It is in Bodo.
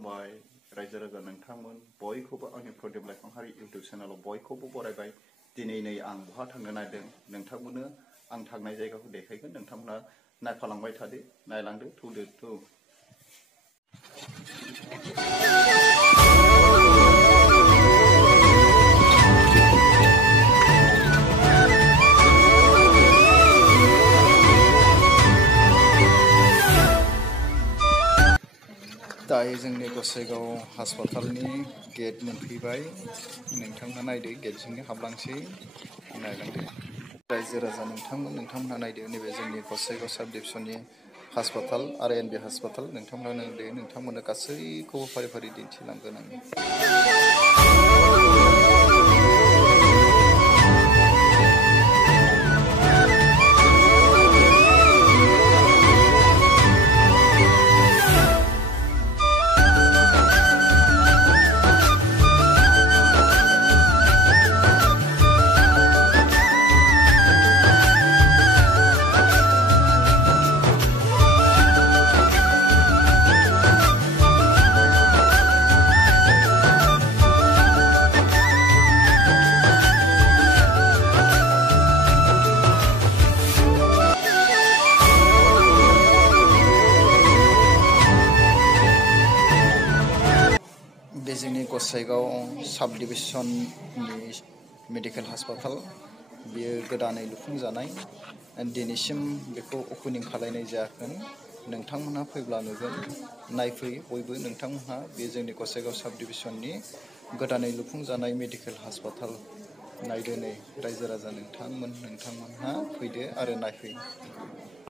बाय रायजो राजा नोंथांमोन बयखौबो आंनि प्रदीप लाइफां हारि इउटुब चेनेलाव बयखौबो बरायबाय। दिनै नै आं बहा थांनो नागिरदों नोंथांमोननो आं थांनाय जायगाखौ देखायगोन। नोंथांमोना नायफालांबाय थादो, नायलांदो, थौदो थौ। दायो जोंनि गसाइगाव हास्पातालनि गेट मोनफैबाय। नोंथांमोना नायदो, गेटजोंनो हाबलांसै, नायलांदो। रायजो राजा नोंथांमोनहा नायदो, नैबे जोंनि गसाइगाव साब डिभिजननि हास्पाताल RNB हास्पाताल। नोंथांमोना नायदो, नोंथांमोननो गासैखौबो फारि फारि दिन्थिलांगोन आं। बे जोंनि गसाइगाव साब डिभिजननि मेडिकेल हास्पाताल। बेयो गोदानै लुफुंजानाय। दिनैसिम बेखौ अपेनिं खालायनाय जायाखै। नोंथांमोनहा फैब्ला नुगोन। नायफै बयबो नोंथांमोनहा, बे जोंनि गसाइगाव साब डिभिजननि गोदानै लुफुंजानाय मेडिकेल हास्पाताल। नायदो नै रायजो राजा नोंथांमोनहा फैदो आरो नायफै।